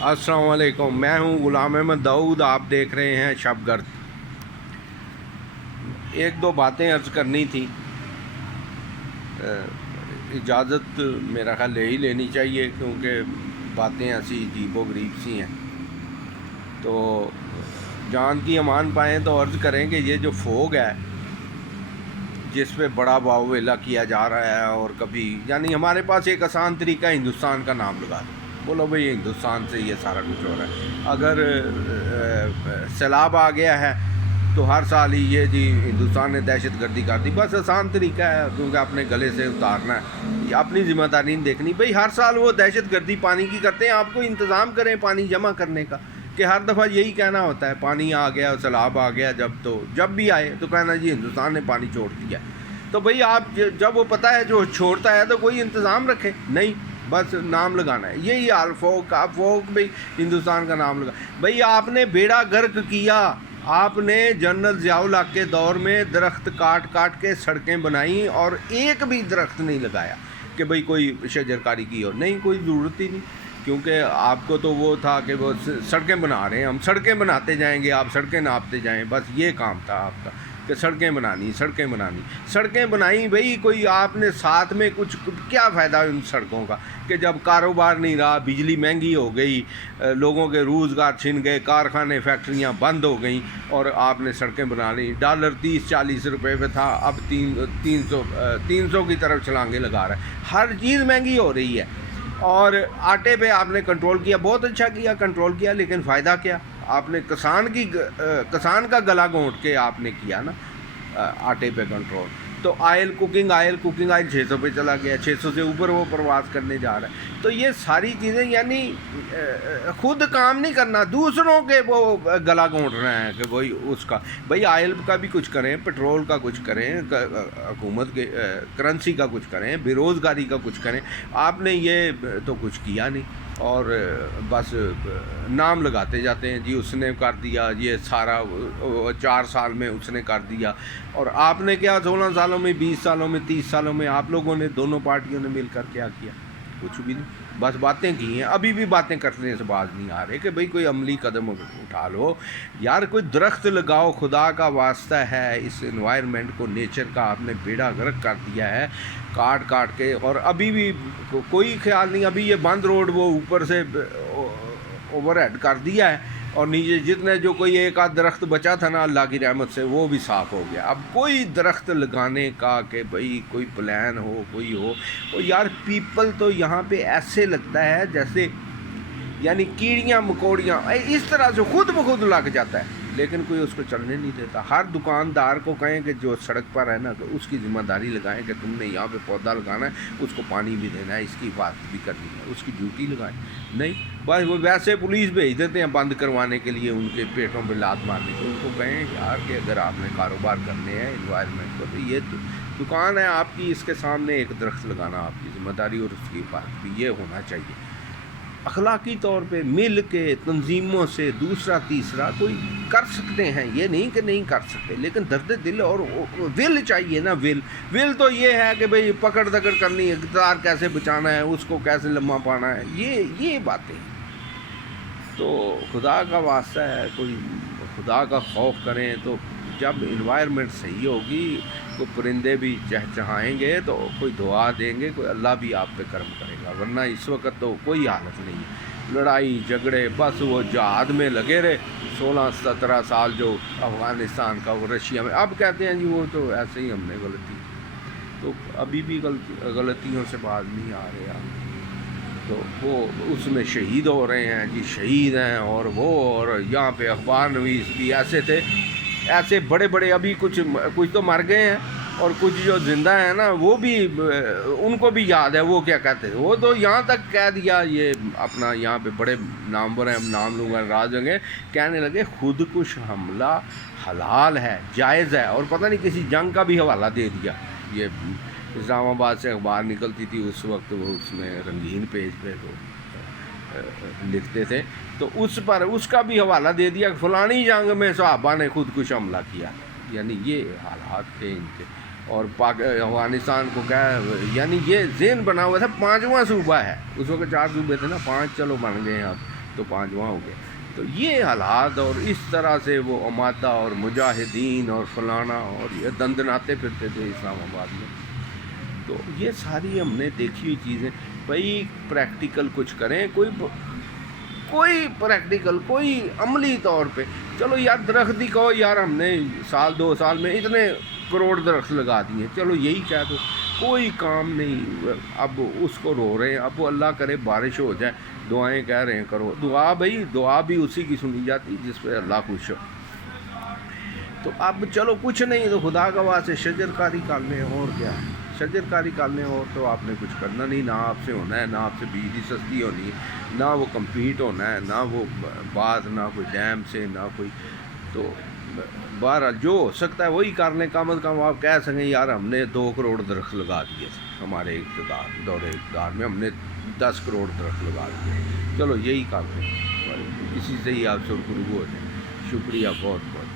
السلام علیکم، میں ہوں غلام احمد داؤد، آپ دیکھ رہے ہیں شب گرد۔ ایک دو باتیں عرض کرنی تھی، اجازت میرا خیال ہی لینی چاہیے کیونکہ باتیں ایسی عجیب و غریب سی ہیں، تو جان کی امان پائیں تو عرض کریں کہ یہ جو فوگ ہے جس پہ بڑا باویلا کیا جا رہا ہے، اور کبھی یعنی ہمارے پاس ایک آسان طریقہ ہے، ہندوستان کا نام لگا دو، بولو بھئی یہ ہندوستان سے یہ سارا کچھ ہو رہا ہے۔ اگر سیلاب آ گیا ہے تو ہر سال ہی یہ جی ہندوستان نے دہشت گردی کر دی، بس آسان طریقہ ہے کیونکہ اپنے گلے سے اتارنا ہے، اپنی ذمہ داری نہیں دیکھنی۔ بھئی ہر سال وہ دہشت گردی پانی کی کرتے ہیں، آپ کو انتظام کریں پانی جمع کرنے کا، کہ ہر دفعہ یہی کہنا ہوتا ہے پانی آ گیا، سیلاب آ گیا، جب بھی آئے تو کہنا جی ہندوستان نے پانی چھوڑ دیا۔ تو بھئی آپ جب وہ پتہ ہے جو چھوڑتا ہے تو کوئی انتظام رکھے، نہیں بس نام لگانا ہے۔ یہی حال فوگ کا، فوگ بھئی ہندوستان کا نام لگا۔ بھئی آپ نے بیڑا غرق کیا، آپ نے جنرل ضیاء الحق کے دور میں درخت کاٹ کاٹ کے سڑکیں بنائیں اور ایک بھی درخت نہیں لگایا کہ بھئی کوئی شجر کاری کی ہو، نہیں کوئی ضرورت ہی نہیں، کیونکہ آپ کو تو وہ تھا کہ وہ سڑکیں بنا رہے ہیں، ہم سڑکیں بناتے جائیں گے، آپ سڑکیں ناپتے جائیں، بس یہ کام تھا آپ کا کہ سڑکیں بنانی سڑکیں بنائیں۔ بھئی کوئی آپ نے ساتھ میں کچھ کیا فائدہ ان سڑکوں کا کہ جب کاروبار نہیں رہا، بجلی مہنگی ہو گئی، لوگوں کے روزگار چھن گئے، کارخانے فیکٹریاں بند ہو گئیں اور آپ نے سڑکیں بنا لیں۔ ڈالر 30-40 روپے پہ تھا، اب 300 کی طرف چھلانگیں لگا رہا ہے، ہر چیز مہنگی ہو رہی ہے۔ اور آٹے پہ آپ نے کنٹرول کیا، بہت اچھا کیا، کنٹرول کیا، لیکن فائدہ کیا؟ آپ نے کسان کا گلا گھونٹ کے آپ نے کیا نا آٹے پہ کنٹرول۔ تو کوکنگ آئل 600 پہ چلا گیا، 600 سے اوپر وہ پرواز کرنے جا رہا ہے۔ تو یہ ساری چیزیں یعنی خود کام نہیں کرنا، دوسروں کے وہ گلا گھونٹ رہے ہیں کہ وہی اس کا۔ بھئی آئل کا بھی کچھ کریں، پیٹرول کا کچھ کریں، حکومت کے کرنسی کا کچھ کریں، بے روزگاری کا کچھ کریں۔ آپ نے یہ تو کچھ کیا نہیں، اور بس نام لگاتے جاتے ہیں، جی اس نے کر دیا، یہ سارا 4 سال میں اس نے کر دیا۔ اور آپ نے کیا 16 سالوں میں، 20 سالوں میں، 30 سالوں میں آپ لوگوں نے، دونوں پارٹیوں نے مل کر کیا کیا؟ کچھ بھی نہیں، بس باتیں کی ہیں، ابھی بھی باتیں کرنے سے باز نہیں آ رہے کہ بھئی کوئی عملی قدم اٹھا لو یار، کوئی درخت لگاؤ، خدا کا واسطہ ہے۔ اس انوائرمنٹ کو، نیچر کا آپ نے بیڑا غرق کر دیا ہے کاٹ کاٹ کے، اور ابھی بھی کوئی خیال نہیں۔ ابھی یہ بند روڈ وہ اوپر سے اوور ہیڈ کر دیا ہے، اور نیچے جتنے جو کوئی ایک آدھ درخت بچا تھا نا اللہ کی رحمت سے، وہ بھی صاف ہو گیا۔ اب کوئی درخت لگانے کا کہ بھئی کوئی پلان ہو، کوئی ہو، اور یار پیپل تو یہاں پہ ایسے لگتا ہے جیسے یعنی کیڑیاں مکوڑیاں اس طرح سے خود بخود لگ جاتا ہے، لیکن کوئی اس کو چلنے نہیں دیتا۔ ہر دکاندار کو کہیں کہ جو سڑک پر ہے نا کہ اس کی ذمہ داری لگائیں کہ تم نے یہاں پہ پودا لگانا ہے، اس کو پانی بھی دینا ہے، اس کی حفاظت بھی کرنی ہے، اس کی ڈیوٹی لگائیں۔ نہیں، بس وہ ویسے پولیس بھیج دیتے ہیں بند کروانے کے لیے، ان کے پیٹوں پہ لات مارنے کے۔ ان کو کہیں یار کہ اگر آپ نے کاروبار کرنے ہیں انوائرمنٹ کو، تو یہ دکان ہے آپ کی، اس کے سامنے ایک درخت لگانا آپ کی ذمہ داری، اور اس کی حفاظت بھی یہ ہونا چاہیے۔ اخلاقی طور پہ مل کے تنظیموں سے دوسرا تیسرا کوئی کر سکتے ہیں، یہ نہیں کہ نہیں کر سکتے، لیکن درد دل اور ول چاہیے نا۔ ول تو یہ ہے کہ بھئی پکڑ دکڑ کرنی ہے، اقتدار کیسے بچانا ہے، اس کو کیسے لمحہ پانا ہے، یہ باتیں۔ تو خدا کا واسطہ ہے، کوئی خدا کا خوف کریں، تو جب انوائرمنٹ صحیح ہوگی، کوئی پرندے بھی چہچہائیں گے تو کوئی دعا دیں گے، کوئی اللہ بھی آپ پہ کرم کرے گا، ورنہ اس وقت تو کوئی حالت نہیں ہے۔ لڑائی جھگڑے، بس وہ جہاد میں لگے رہے 16-17 سال، جو افغانستان کا، وہ رشیا میں، اب کہتے ہیں جی وہ تو ایسے ہی ہم نے غلطی، تو ابھی بھی غلطیوں سے باز نہیں آ رہے آپ، تو وہ اس میں شہید ہو رہے ہیں جی، شہید ہیں، اور وہ، اور یہاں پہ اخبار نویس بھی ایسے تھے، ایسے بڑے بڑے، ابھی کچھ تو مر گئے ہیں، اور کچھ جو زندہ ہیں نا وہ بھی، ان کو بھی یاد ہے وہ کیا کہتے تھے، وہ تو یہاں تک کہہ دیا، یہ اپنا یہاں پہ بڑے نامور ہیں، نام لوں گا، راز جگہ کہنے لگے خودکش حملہ حلال ہے، جائز ہے، اور پتہ نہیں کسی جنگ کا بھی حوالہ دے دیا۔ یہ اسلام آباد سے اخبار نکلتی تھی اس وقت، وہ اس میں رنگین پیج پہ تو لکھتے تھے، تو اس پر اس کا بھی حوالہ دے دیا کہ فلانی جنگ میں صحابہ نے خودکش حملہ کیا، یعنی یہ حالات تھے ان کے۔ اور افغانستان کو کیا، یعنی یہ ذہن بنا ہوا تھا 5واں صوبہ ہے، اس وقت 4 صوبے تھے نا، 5 چلو بن گئے ہیں اب، تو 5واں ہو گیا. تو یہ حالات اور اس طرح سے وہ امادہ اور مجاہدین اور فلانا اور یہ دندناتے پھرتے تھے اسلام آباد میں. تو یہ ساری ہم نے دیکھی ہوئی چیزیں. بھائی پریکٹیکل کچھ کریں, کوئی پریکٹیکل, کوئی عملی طور پہ. چلو یار درخت ہی کہو یار ہم نے 2 سال میں اتنے کروڑ درخت لگا دیے, چلو یہی کہہ دو, کوئی کام نہیں. اب اس کو رو رہے ہیں, اب اللہ کرے بارش ہو جائے, دعائیں کہہ رہے ہیں کرو دعا. بھائی دعا بھی اسی کی سنی جاتی جس پہ اللہ خوش ہو. تو اب چلو کچھ نہیں تو خدا کا واسطے شجر کاری کر لیں, اور کیا شجر کاری کر لیں. اور تو آپ نے کچھ کرنا نہیں, نہ آپ سے ہونا ہے, نہ آپ سے بجلی سستی ہونی ہے, نہ وہ کمپیٹ ہونا ہے, نہ وہ بات, نہ کوئی ڈیم سے, نہ کوئی. تو بہرحال جو ہو سکتا ہے وہی کر لیں. کم از کم آپ کہہ سکیں یار ہم نے 2 کروڑ درخت لگا دیے تھے ہمارے دور اقتدار میں, ہم نے 10 کروڑ درخت لگا دیے. چلو یہی کر لیں, اسی سے ہی آپ سرخرو ہو جائیں. شکریہ بہت بہت.